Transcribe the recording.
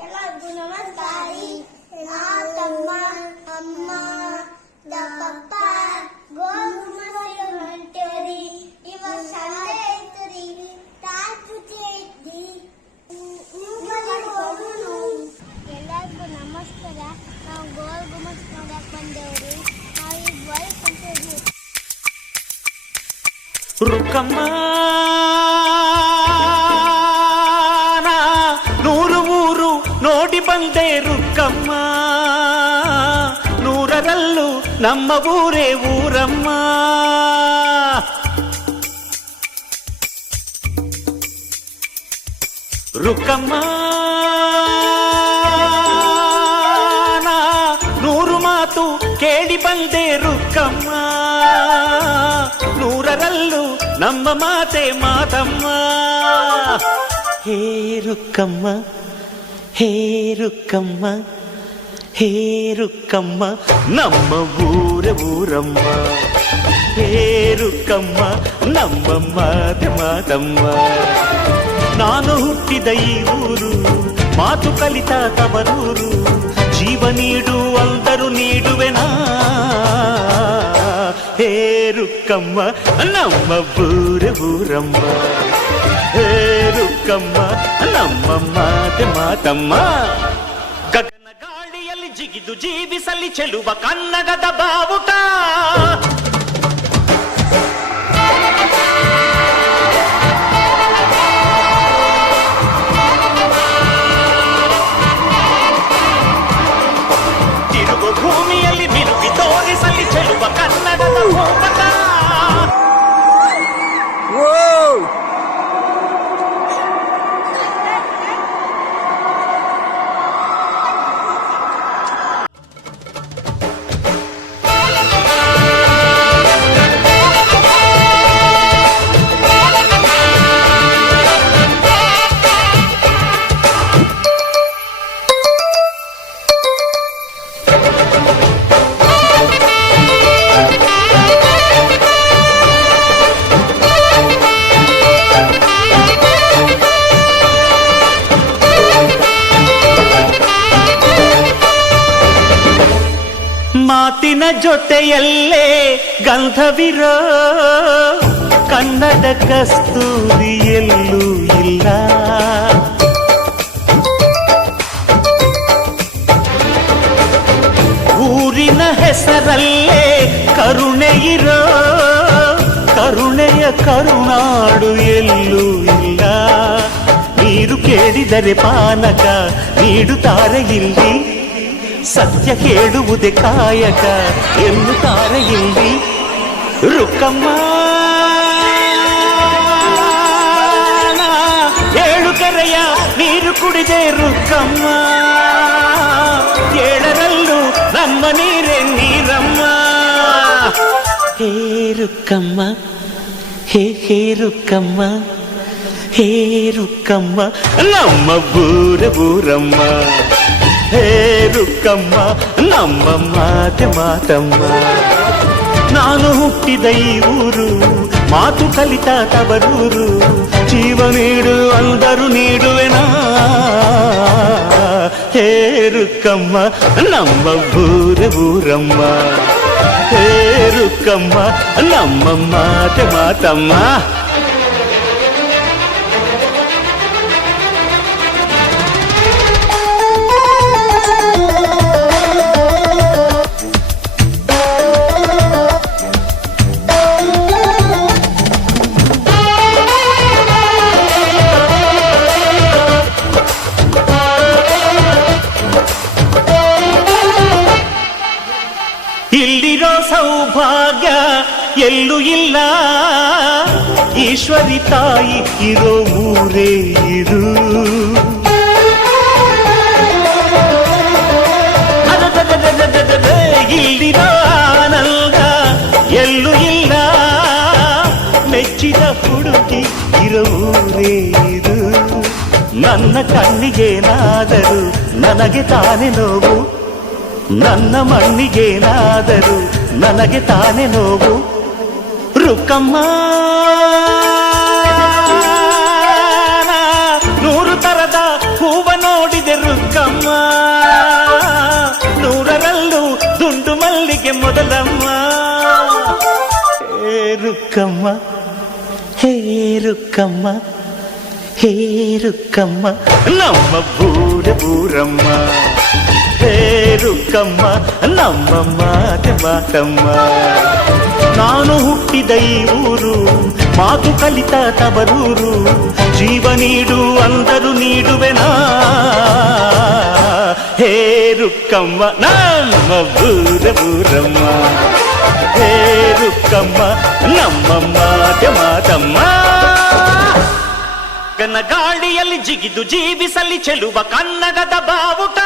ಎಲ್ಲರಿಗೂ ನಮಸ್ಕಾರಿ. ನಾ ತಮ್ಮ ಅಮ್ಮ ಪಪ್ಪ ಗೋಮುಖ ಹೊಂಟೇವ್ರಿ. ಇವಾಗ ಸಂಡೆ ಐತ್ರಿ, ತಾಯಿ ಪೂಜೆ ಐತಿ. ಎಲ್ಲರಿಗೂ ನಮಸ್ಕಾರ. ನಾವು ಗೋಲ್ ಗುಮ್ಮಸ್ ನೋಡಕ್ ಬಂದೇವ್ರಿ. ನಾವೀಗ ಬೈಕ್ ಹೊಂಟೇವ್ರಿ. ರುಕ್ಕಮ್ಮ ನೂರು ಊರು ನೋಡಿ ಬಂದೆ ರುಕ್ಕಮ್ಮ, ನೂರರಲ್ಲೂ ನಮ್ಮ ಊರೇ ಊರಮ್ಮ. ರುಕ್ಕಮ್ಮ ನೂರು ಮಾತು ಕೇಳಿ ಬಂದೆ ರುಕ್ಕಮ್ಮ, ನೂರರಲ್ಲೂ ನಮ್ಮ ಮಾತೆ ಮಾತಮ್ಮ. ಹೇ ರುಕ್ಕಮ್ಮ, ಹೇ ರುಕ್ಕಮ್ಮ, ಹೇ ರುಕ್ಕಮ್ಮ, ನಮ್ಮ ಊರ ಊರಮ್ಮ. ಹೇ ರುಕ್ಕಮ್ಮ, ನಮ್ಮ ಮಾತೆ ಮಾತಮ್ಮ. ನಾನು ಹುಟ್ಟಿದ ಈ ಊರು, ಮಾತು ಕಲಿತ ತವರೂರು. ಜೀವ ನೀಡು ಅಂದರು ನೀಡುವೆನಾ. ಹೇ ರುಕ್ಕಮ್ಮ, ನಮ್ಮ ಊರ ಊರಮ್ಮ. ಹೇ ರುಕ್ಕಮ್ಮ, ನಮ್ಮ ಮಾತೆ ಮಾತಮ್ಮ. ಗಗನ ಗಾಳಿಯಲ್ಲಿ ಜಿಗಿದು ಜೀವಿಸಲಿ ಚೆಲುವ ಕನ್ನಡದ ಬಾವುಟ. ತಿರುಗು ಭೂಮಿಯಲ್ಲಿ ಮಿನುಗಿ ತೋರಿಸಲಿ ಚೆಲುವ ಕನ್ನಡದ ಭೂಪಟ. ಮಾತಿನ ಜೊತೆಯಲ್ಲೇ ಗಂಧವಿರೋ ಕನ್ನಡ ಕಸ್ತೂರಿ ಎಲ್ಲೂ ಇಲ್ಲ. ಊರಿನ ಹೆಸರಲ್ಲೇ ಕರುಣೆ ಇರೋ ಕರುಣೆಯ ಕರುನಾಡು ಎಲ್ಲೂ ಇಲ್ಲ. ನೀರು ಕೇಳಿದರೆ ಪಾನಕ ನೀಡುತ್ತಾರೆ ಇಲ್ಲಿ, ಸತ್ಯ ಕೇಳುವುದೇ ಕಾಯಕ ಎನ್ನುತ್ತಾರೆ ಇಲ್ಲಿ. ರುಕ್ಕಮ್ಮ ಏಳು ಕೆರೆಯ ನೀರು ಕುಡಿದೆ ರುಕ್ಕಮ್ಮ, ಏಳರಲ್ಲೂ ನಮ್ಮ ನೀರೇ ನೀರಮ್ಮ. ಹೇ ರುಕ್ಕಮ್ಮ, ಹೇ ಹೇ ರುಕ್ಕಮ್ಮ, ಹೇ ರುಕ್ಕಮ್ಮ, ನಮ್ಮ ಊರ ಊರಮ್ಮ. ಹೇ ರುಕ್ಕಮ್ಮ, ನಮ್ಮ ಮಾತೆ ಮಾತಮ್ಮ. ನಾನು ಹುಟ್ಟಿದ ಈ ಊರು, ಮಾತು ಕಲಿತ ತವರೂರು. ಜೀವ ನೀಡು ಅಂದರು ನೀಡುವೆನಾ. ಹೇ ರುಕ್ಕಮ್ಮ, ನಮ್ಮ ಊರ ಊರಮ್ಮ. ಹೇ ರುಕ್ಕಮ್ಮ, ನಮ್ಮ ಮಾತೆ ಮಾತಮ್ಮ. ಇಲ್ಲಿರೋ ಸೌಭಾಗ್ಯ ಎಲ್ಲೂ ಇಲ್ಲ, ಈಶ್ವರಿ ತಾಯಿ ಇರೋ ಊರೇ ಇದು. ಇಲ್ಲಿರೋ ಆನಂದ ಎಲ್ಲೂ ಇಲ್ಲ, ಮೆಚ್ಚಿದ ಹುಡುಗಿ ಇರೋ ಊರೇ ಇದು. ನನ್ನ ಕಣ್ಣಿಗೇನಾದರೂ ನನಗೆ ತಾನೇ ನೋವು, ನನ್ನ ಮಣ್ಣಿಗೇನಾದರೂ ನನಗೆ ತಾನೇ ನೋವು. ರುಕ್ಕಮ್ಮ ನೂರು ತರದ ಹೂವ ನೋಡಿ ಮಾಡಿದೆ ರುಕ್ಕಮ್ಮ, ನೂರರಲ್ಲೂ ದುಂಡು ಮಲ್ಲಿಗೆ ಮೊದಲಮ್ಮ. ಹೇ ರುಕ್ಕಮ್ಮ, ಹೇ ರುಕ್ಕಮ್ಮ, ಹೇ ರುಕ್ಕಮ್ಮ, ನಮ್ಮ ಬೂರಮ್ಮ. ಹೇ ರುಕ್ಕಮ್ಮ, ನಮ್ಮ ಮಾತೆ ಮಾತಮ್ಮ. ನಾನು ಹುಟ್ಟಿದ ಈ ಊರು, ಮಾತು ಕಲಿತ ತವರೂರು, ಜೀವ ನೀಡು ಅಂದರು ನೀಡುವೆನಾ. ಹೇ ರುಕ್ಕಮ್ಮ, ನಮ್ಮ ಬೂರಮ್ಮ. ಹೇ ರುಕ್ಕಮ್ಮ, ನಮ್ಮ ಮಾತೆ ಮಾತಮ್ಮ. ಗಾಳಿಯಲ್ಲಿ ಜಿಗಿದು ಜೀವಿಸಲಿ ಚೆಲುವ ಕನ್ನಡದ ಬಾವುಟ.